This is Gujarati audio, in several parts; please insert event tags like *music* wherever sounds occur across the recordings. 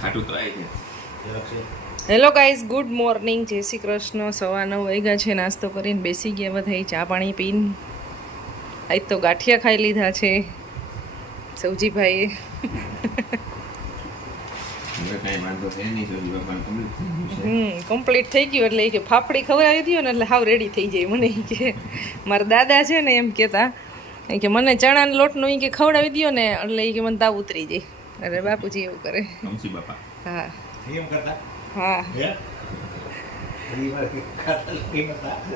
ખાટું તો આવી છે. હેલો ગાઈઝ ગુડ મોર્નિંગ જય શ્રી કૃષ્ણ. સવા નવ વાગ્યા છે નાસ્તો કરીને બેસી ગયા બધા ચા પાણી પીને. આજ તો ગાંઠિયા ખાઈ લીધા છે સૌજીભાઈએ કમ્પ્લીટ થઈ ગયું એટલે કે ફાફડી ખવડાવી દો ને એટલે હાવ રેડી થઈ જાય મને કે. મારા દાદા છે ને એમ કહેતા કે મને ચણાના લોટનો એ કે ખવડાવી દો ને એટલે એ કે મને તાવ ઉતરી જાય. અરે બાપુજી એવું કરે. કમસી બાપા. હા. એમ કરતા? હા.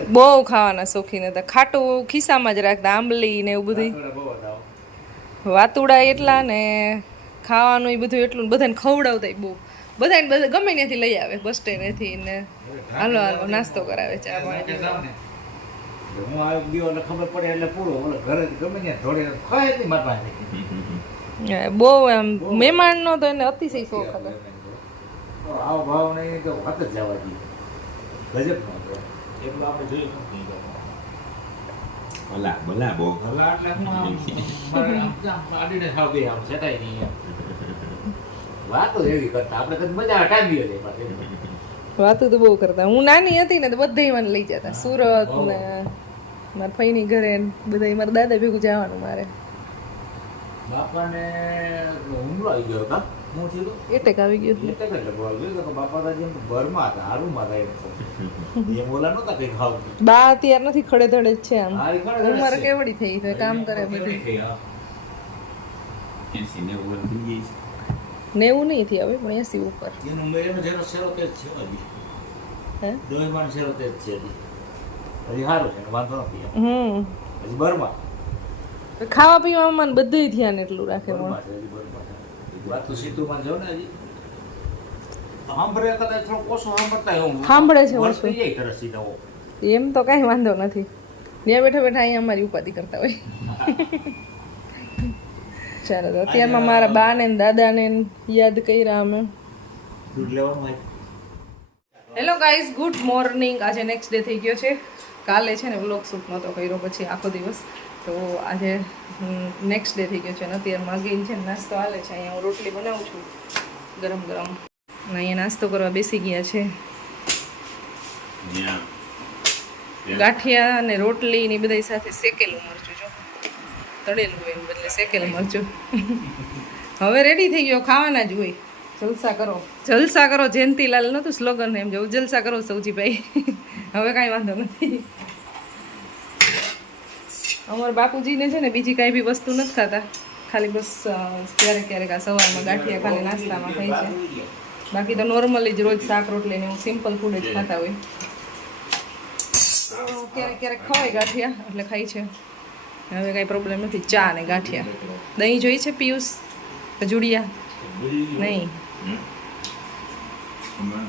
બહુ ખાવાના શોખીન હતા. ખાટું ખિસ્સામાં જ રાખતા આંબલી ને એવું બધું વાતુડા એટલા ને ખાવાનું એ બધું એટલું ને બધાને ખવડાવતા બહુ. બધાને બધા ગમે ત્યાંથી લઈ આવે બસ સ્ટેન્ડેથી ને હાલો હાલો નાસ્તો કરાવે ચા પાણી હું આવ્યો ખબર પડે એટલે પૂરો. ઘરે ગમે ત્યાં જોડે ખાય જ નહીં મારા પાસે બહુ એમ મહેમાનનો તો એને અતિશય શોખ હતો. આવો ભાવ નહીં તો વાત જ જવા દઈએ ગજબ નો હતો. એટલું આપણે જોયું ભલા ભલા બહુ. ભલા એટલે હું આમ મારે આમ આમ આડીને સાવ બે આમ સેટાય નહીં વાતો એવી કરતા આપણે કદ મજા ટાઈમ જાય પાછી. વાતું તો બહુ કરતા. હું નાની હતી ને તો બધા મને લઈ જતા. સુરત ને મારા ફઈની ઘરે બધા મારા દાદા ભેગું જવાનું મારે. બાપાને હુમલો આવી ગયો હતા હું થયું એટેક આવી ગયું. એટલે એટલે આવી ગયો કે બાપા દાદી એમ ભરમાં હતા હારુમાં હતા એમ ઓલા નતા કઈ ખાવ. બા અત્યાર નથી ખડે ધડે જ છે આમ. હારી ઉંમર કેવડી થઈ તો કામ કરે બધું. નેવું નહીં થી હવે પણ એસી ઉપર. એનું મેરેનો જેનો શેરો તે છે હજી. હે? દોઈમાં શેરો તે છે હજી. હજી સારું છે વાંધો નથી હમ. હજી બરમાં ખાવા પીવામાં બધે ધ્યાન એટલું રાખે. વાત તો સીધું પણ જો ને સાંભળે કદાચ થોડો ઓછો સાંભળતા હોય સાંભળે છે ઓછો. જાય સીધા એમ તો કાંઈ વાંધો નથી. ત્યાં બેઠા બેઠા અહીંયા અમારી ઉપાધિ કરતા હોય. *laughs* ચાલો તો અત્યારમાં મારા બા ને દાદાને યાદ કર્યા અમે. હેલો ગાઈઝ ગુડ મોર્નિંગ આજે નેક્સ્ટ ડે થઈ ગયો છે. કાલે છે ને વ્લોગ શૂટ નહોતો કર્યો પછી આખો દિવસ. તો આજે નેક્સ્ટ ડે થઈ ગયો છે અને અત્યારે માગી છે નાસ્તો હાલે છે. અહીંયા હું રોટલી બનાવું છું. ગરમ ગરમ. અને અહીંયા નાસ્તો કરવા બેસી ગયા છે. ગાંઠિયા અને રોટલી ને બધા સાથે શેકેલું મરચું જો. તળેલું હોય બદલે શેકેલું મરચું. હવે રેડી થઈ ગયો ખાવાના જ હોય. જલસા કરો. જલસા કરો જયંતિલાલ નહોતું સ્લોગન એમ જવું જલસા કરો સૌજીભાઈ. હવે કાંઈ વાંધો નથી. અમારા બાપુજીને છે ને બીજી કાંઈ બી વસ્તુ નથી ખાતા. ખાલી બસ ક્યારેક ક્યારેક આ સવારમાં ગાંઠિયા ખાલી નાસ્તામાં ખાય છે. બાકી તો નોર્મલી જ રોજ શાક, રોટલી ને હું સિમ્પલ ફૂડ જ ખાતા હોય. ક્યારેક ક્યારેક ખવાય ગાંઠિયા, એટલે ખાય છે. હવે કાંઈ પ્રોબ્લેમ નથી. ચા ને ગાંઠિયા. દહીં જોઈ છે પિયુષ? જુડિયા? નહીં. હમણાં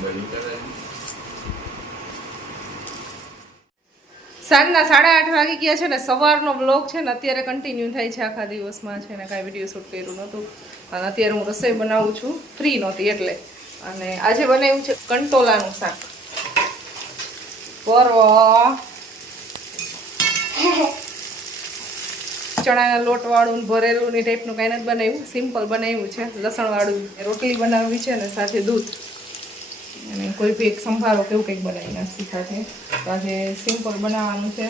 ગરમી કરે સાંજના સાડા આઠ વાગી ગયા છે ને સવારનો બ્લોગ છે ને અત્યારે કન્ટિન્યુ થાય છે આખા દિવસમાં છે ને કાંઈ વીડિયો શૂટ કર્યું નહોતું. અને અત્યારે હું રસોઈ બનાવું છું. ફ્રી નહોતી એટલે. અને આજે બનાવ્યું છે કંટોલાનું શાક. પર ચણાના લોટવાળું ભરેલું ને ટાઈપનું કાંઈ નથી બનાવ્યું. સિમ્પલ બનાવ્યું છે. લસણવાળું રોટલી બનાવવી છે ને સાથે દૂધ. અને કોઈ બી એક સંભારો કેવું કંઈક બનાવી નાખી સાથે તો આજે સિમ્પલ બનાવવાનું છે.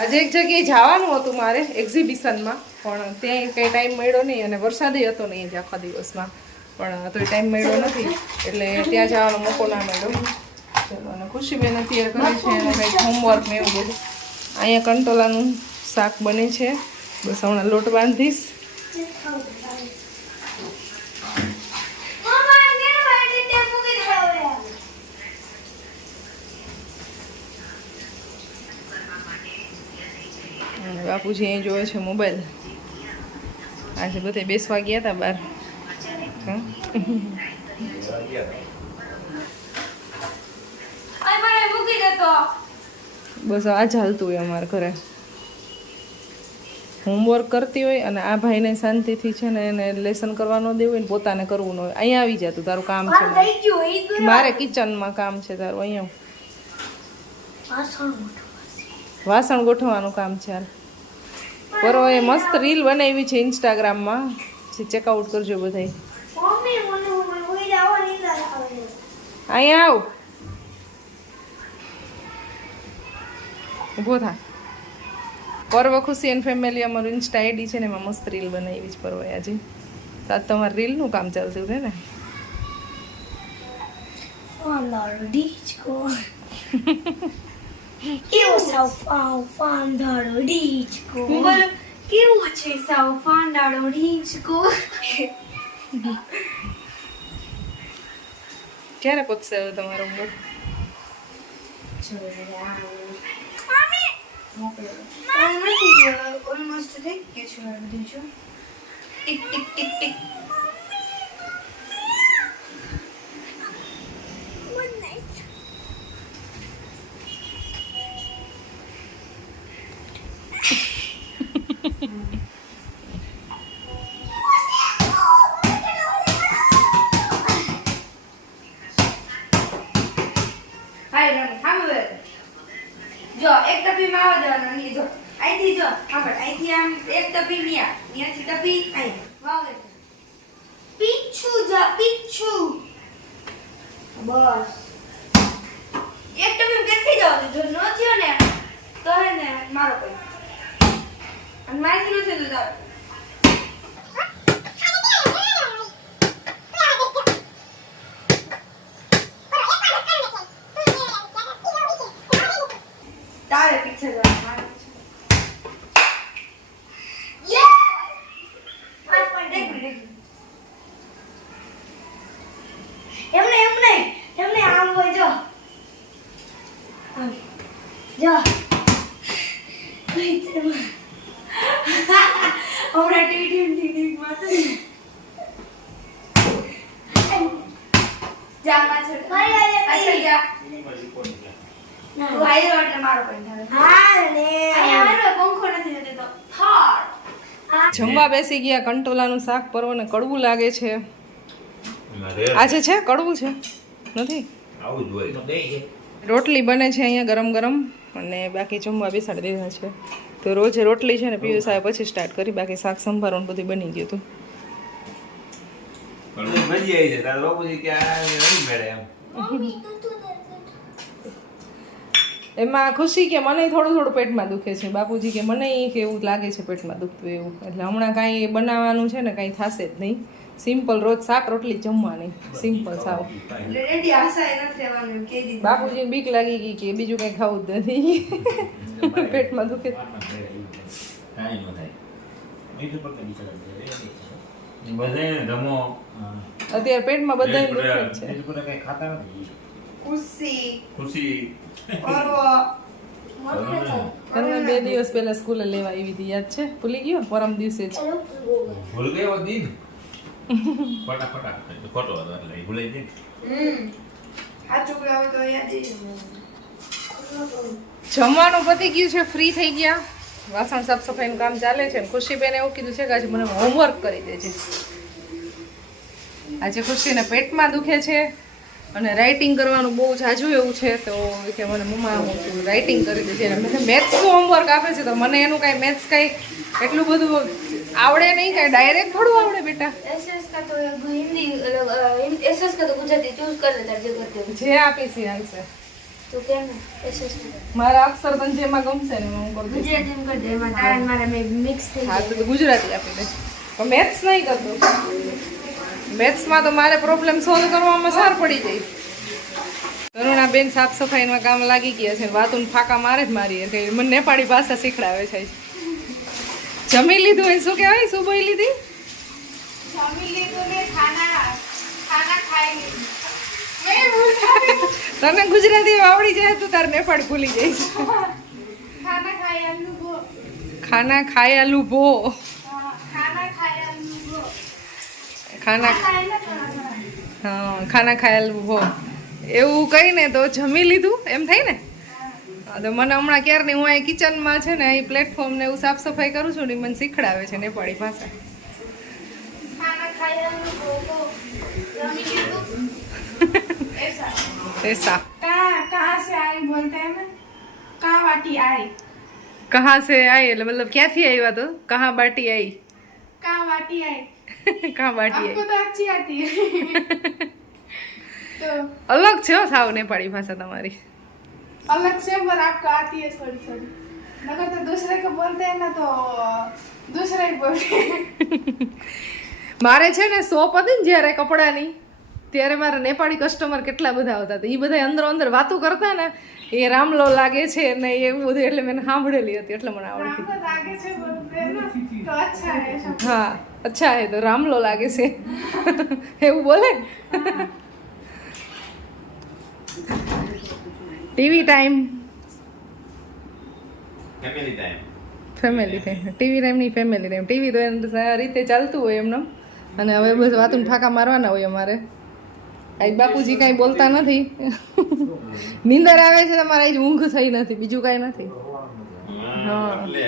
આજે એક જગ્યાએ જવાનું હતું મારે એક્ઝિબિશનમાં પણ ત્યાં કંઈ ટાઈમ મળ્યો નહીં અને વરસાદય હતો નહીં જ આખા દિવસમાં. પણ તો ટાઈમ મળ્યો નથી, એટલે ત્યાં જવાનો મોકો ના મળ્યો. ચલો અને ખુશીબેન અત્યારે કરે છે અને કંઈક હોમવર્ક ને એવું બધું. અહીંયા કંટોલાનું શાક બને છે. બસ હમણાં લોટ બાંધીશ અને બાપુજી અહીં જોયો છે મોબાઈલ. આજે બધે બેસવા ગયા હતા બહાર બસ આ ચાલતું હોય અમારા ઘરે. હોમવર્ક કરતી હોય અને આ ભાઈને શાંતિથી છે ને એને લેસન કરવા ન દેવું હોય ને પોતાને કરવું ન હોય. અહીંયા આવી જતું તારું કામ છે મારે. મારે કિચનમાં કામ છે તારું અહીંયા. વાસણ ગોઠવવાનું કામ છે હાલ. પરોએ મસ્ત રીલ બનાવી છે ઇન્સ્ટાગ્રામમાં ચેકઆઉટ કરજો બધાય. અહીંયા આવ. ઊભો થા. પર્વ ખુશી એન્ડ ફેમિલી અમારું ઇન્સ્ટા આઈડી છે ને એમાં મસ્ત રીલ બનાવી છે પર્વ આજે. તો આજ તમારે રીલનું કામ ચાલતું છે ને? Fandaro disco. Eu sou fã, fandaro disco. બોલ કેવું છે સાવ ફાંડાળો ઢીંચકો ક્યારે પતશે હવે તમારો મૂળ નથી ગયો ઓલમોસ્ટ થઈ ગયું છે ટીક ટીક ટીક ટીક હાય રાણી ખાવું દે જો એક ટપી માં આવવા દેવાનો નહીં જો અહીંથી જો આગળ અહીંથી આમ એક ટપી ન્યા ન્યાથી ટપી અહીં વાવે પીછું જા પીછું બસ એક ટપી કેટલી જાવ જો ન થયો ને તો હે ને મારો કઈ મારીથી નથી તો તારો તારે પીછે જવાનું મારે એમને એમ નહીં એમને આમ હોય જો. જો. *laughs* હમણાં ટી ટીમ ટી ટીમ માથે જા પાછળ. મારી વાળી પાછળ જા. ના. તું આયરો એટલે મારો point હા ને હારો પંખો નથી જતો તો. થાળ. જમવા બેસી ગયા કંટોલાનું શાક પર્વને કડવું લાગે છે. આજે છે? કડવું છે? નથી? આવું જ હોય. રોટલી બને છે અહીંયા ગરમ ગરમ અને બાકી જમવા બેસાડી દીધા છે. તો રોજે રોટલી છે ને પિયુષ આવે પછી સ્ટાર્ટ કરી બાકી શાક સંભારો ને બધું બની ગયું હતું. એમાં. ખુશી કે મને થોડું થોડું પેટમાં દુખે છે. બાપુજી કે મને કે એવું લાગે છે પેટમાં દુખતું એવું. એટલે હમણાં કાંઈ બનાવવાનું છે ને કાંઈ થશે જ નહીં. સિમ્પલ રોજ શાક રોટલી જમવાની. સિમ્પલ સાવ બાપુજીને બીક લાગી ગઈ કે બીજું કંઈ ખાવું જ નથી. *laughs* પેટમાં દુખે. અત્યારે પેટમાં બધાને દુખે છે. મીઠું પણ કઈ ખાતા નથી. ખુશી. ખુશી. પર્વ. બે દિવસ પહેલા સ્કૂલે લેવા આવી હતી યાદ છે? ભૂલી ગયો? પરમ દિવસે જ. ભૂલ ગયો દિન. ફટા ફટા એટલે ખોટો હતો એટલે એ ભૂલાઈ જાય હમ આ તો યાદ જમવાનું પતી ગયું છે ફ્રી થઈ ગયા. વાસણ સાફ સફાઈનું કામ ચાલે છે. ખુશીબેન એવું કીધું છે કે આજે મને હોમવર્ક કરી દેજે. આજે ખુશીને પેટમાં દુખે છે. અને રાઇટિંગ કરવાનું બહુ ઝાઝું એવું છે તો કે મને મમ્મા રાઇટિંગ કરી દેજે મેં મેથ્સનું હોમવર્ક આપે છે તો મને એનું કાંઈ મેથ્સ કાંઈ એટલું બધું આવડે નહીં કાંઈ ડાયરેક્ટ થોડું આવડે બેટા. એસએસ કા તો હિન્દી એસએસ કા તો ગુજરાતી ચૂઝ કરી લેતા જે આપીશ જે છે તો કેમ એસએસ મારા અક્ષર તને જેમાં ગમશે ને હું કરી ગુજરાતી કરી દે એમાં તારા મારા મિક્સ થઈ ગુજરાતી આપી દે. પણ મેથ્સ નહીં કરતો. મેથ્સમાં તો મારે પ્રોબ્લેમ સોલ્વ કરવામાં સાર પડી જાય કરુણા બેન સાફ સફાઈમાં કામ લાગી ગયા છે. વાતું ફાંકા મારે જ મારી મને નેપાળી ભાષા શીખડાવે છે. જમી લીધું એ શું કહેવાય? શું બોલી લીધી? તને ગુજરાતી આવડી જાય તો તારે નેપાળ ભૂલી જાય ખાના ખાય આલુ ભો. ખાના હા ખાના ખાયેલું હો. એવું કહીને તો જમી લીધું એમ થાય ને? તો મને હમણાં ક્યારની હું અહીં કિચનમાં છે ને અહીં પ્લેટફોર્મને એવું સાફ સફાઈ કરું છું ને મને શીખડાવે છે નેપાળી ભાષા ऐसा कहाँ से आई बोलते हैं ना कहाँ बाटी आई कहाँ से आई मतलब क्या કાં બાટીએ તો અચ્છી હતી *laughs* તો અલગ છે સાવ નેપાળી ભાષા તમારી. અલગ છે पर आपको आती है थोड़ी थोड़ी मगर तो दूसरे को बोलते हैं ना तो दूसरे મારે છે ને સોપ હતી ને જ્યારે કપડાની ત્યારે મારા નેપાળી કસ્ટમર કેટલા બધા આવતા હતા. એ બધા અંદર અંદર વાતો કરતા ને એ રામલો લાગે છે ને એવું બધું એટલે મેં સાંભળેલી હતી એટલે મને આવડતી હા. અચ્છા હે તો રામલો લાગે છે. એવું બોલે? TV time. Family time family time TV time નહીં ફેમિલી ટાઈમ ટીવી તો એમ રીતે ચાલતું હોય એમનો. અને હવે બસ વાતું ઠાકા મારવાના હોય અમારે. આજ બાપુજી કાંઈ બોલતા નથી. નીંદર આવે છે તમારે આજ ઊંઘ થઈ નથી બીજું કાંઈ નથી. એટલે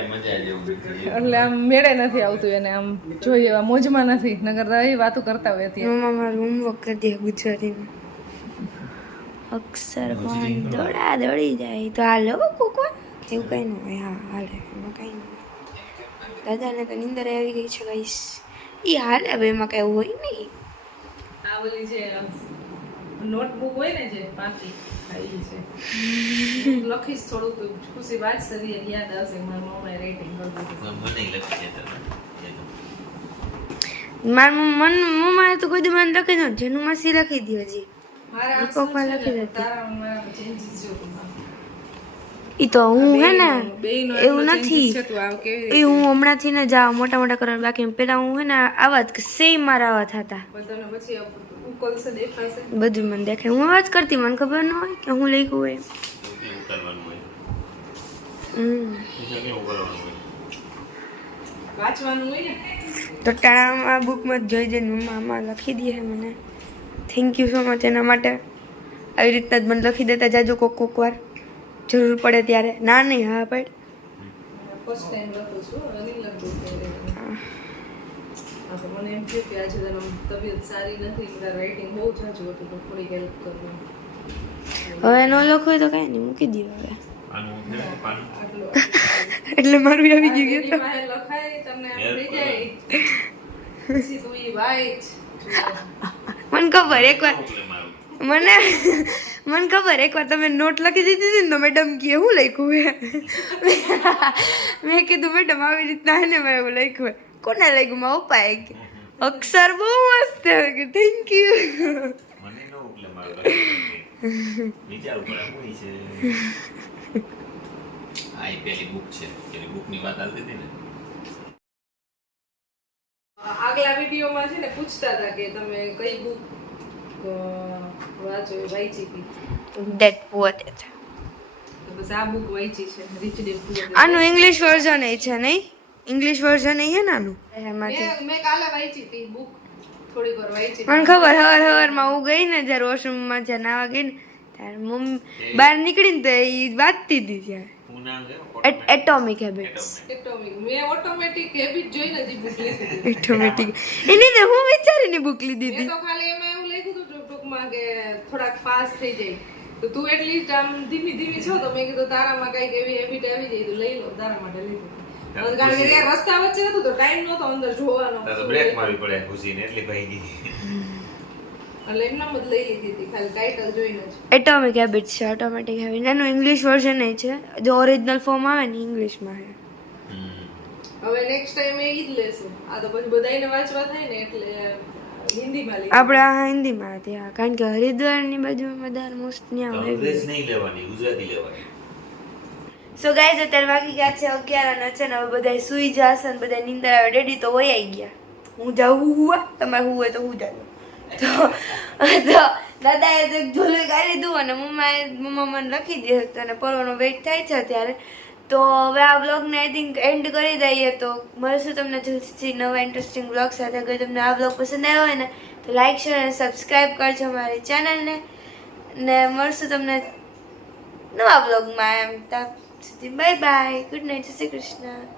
એટલે આમ મેળે નથી આવતું એને આમ જોઈએ એવા મોજમાં નથી. નગર તો એ વાતો કરતા હોય ત્યાં મમ્મા મારું હોમવર્ક કરી દે ગુજરાતીમાં. અક્ષર પણ દોડા દોડી જાય. તો હાલો કુકવા એવું કંઈ ન હોય. હા હાલે એમાં કંઈ ન દાદાને તો નીંદર આવી ગઈ છે ગાઈસ. એ હાલે હવે એમાં કાંઈ હોય નહીં. આ ઓલી જે નોટબુક હોય ને જે પાકી. આ છે. લખીશ થોડુંક ખુશી વાંચશે તો યાદ આવશે મારા મમ્માએ રાઇટિંગ મને લખી છે મારા મન મમ્માએ તો કોઈ દી લખી દો જેનું માસી લખી દો હજી. પપ્પા લખી. એ તો હું હે ને એવું નથી. changes છે તું આવ કેવી એ હું હમણાંથી ને જાઉં મોટા મોટા કરવા બાકી પેલા હું હે ને આવા સેમ મારા આવા થતા. પછી ઉકલશે દેખાશે? બધું મને દેખાય. હું અવાજ કરતી મને ખબર ન હોય કે હું લખ્યું હોય. હોય વાંચવાનું ને? તો ટાણામાં બુકમાં જોઈ જઈને મમ્મા આમાં લખી દે મને. થેન્ક યુ સો મચ એના માટે. આવી રીતના જ મને લખી દેતા જાજો કોક કોક વાર. જરૂર પડે ત્યારે. ના નહીં હા પણ. ફર્સ્ટ ટાઈમ લખું છું રનિંગ લખું. હા તો મને એમ થયું કે આજે તારી તબિયત સારી નથી તારા રાઇટિંગ બહુ જાજુ હતું તો થોડી હેલ્પ કરવું હવે ન લખો હોય તો કાંઈ નહીં મૂકી દઈએ હવે. એટલે મારું આવી ગયું કે લખાય તમને આવડી જાય. પછી તું ઈ વાંચ. મને ખબર એકવાર વાર મને મને ખબર એકવાર તમે નોટ લખી દીધી હતી ને તો મેડમ કે હું લખ્યું મેં કીધું મેડમ આવી રીતના હે ને મેં એવું લખ્યું કોને લખ્યું મારા પપ્પાએ કે અક્ષર બહુ મસ્ત છે. કે થેન્ક યુ મને નો ઉપલે મારું વિચારવું ઉપર શું છે. આ પેલી બુક છે. પેલી બુકની વાત આવતી હતી ને. આગલા વિડીયોમાં છે ને પૂછતા હતા કે તમે કઈ બુક વાંચો વાંચી હતી? ડેટ તો બસ આ બુક વાંચી છે. રીચ ડેડ પુઅર આનું ઇંગ્લિશ વર્ઝન એ છે નહીં? ઇંગ્લિશ વર્ઝન અહીંયા નાનું? એમાંથી. મેં મેં કાલે વાંચી હતી બુક થોડીક વાર વાંચી મને ખબર હવાર હવારમાં હું ગઈ ને જ્યારે વોશરૂમમાં જ્યાં નાવા ગઈ ને ત્યારે મમ્મી બહાર નીકળીને તો એ વાંચતી હતી ત્યારે. એટોમિક હેબિટ્સ એટોમિક મેં ઓટોમેટિક હેબિટ જોઈને જ ઈ લીધી એટોમેટિક એની તો હું વિચારીને બુક લીધી હતી તો ખાલી એમાં એવું લખ્યું હતું ટૂંકમાં કે થોડાક ફાસ્ટ થઈ જાય. તો તું એટલી આમ ધીમી ધીમી છો તો મેં કીધું તારામાં કંઈક એવી હેબિટ આવી જાય તો લઈ લો તારા માટે કારણ કે રસ્તા વચ્ચે હતું તો ટાઈમ નહોતો અંદર જોવાનો. તો બ્રેક મારવી પડે ઘૂસીને એટલી ભાઈ ગઈ. એટલે એમનામ જ લઈ લીધી હતી ખાલી ટાઇટલ જોઈને જ. એટોમિક હેબિટ્સ છે ઓટોમેટિક હેબિટ એનું ઇંગ્લિશ વર્ઝન એ છે. જો ઓરિજિનલ ફોર્મ આવે ને ઇંગ્લિશમાં છે. હવે નેક્સ્ટ ટાઈમ એ ઈ જ લેશું. આ તો પછી બધાયને વાંચવા થાય ને એટલે હિન્દીમાં આપણે આ હિન્દીમાં હતી કારણ કે હરિદ્વારની બાજુ વધારે મોસ્ટ ન્યા હોય અંગ્રેજ નહીં લેવાની ગુજરાતી લેવાની. સો ગાઈઝ અત્યારે વાગી ગયા છે અગિયાર અને છે ને હવે બધા સુઈ જશે ને બધા નીંદર આવે ડેડી તો હોય આવી ગયા. હું જાઉં હુવા? તમારે હું હોય તો હું જાઉં. તો દાદાએ તો ઝોલું કાઢી દીધું અને મમ્માએ, મમ્મા મને લખી દે અને પરવાનો વેઇટ થાય છે અત્યારે. તો હવે આ બ્લોગને આઈ થિંક એન્ડ કરી દઈએ તો મળશું તમને જલ્દીથી નવા ઇન્ટરેસ્ટિંગ બ્લોગ સાથે. અગર તમને આ બ્લોગ પસંદ આવ્યો હોય ને, તો લાઈક શેર અને સબસ્ક્રાઈબ કરજો મારી ચેનલને ને. મળશું તમને નવા બ્લોગમાં એમ ત્યાં સુધી બાય બાય ગુડ નાઇટ જય શ્રી કૃષ્ણ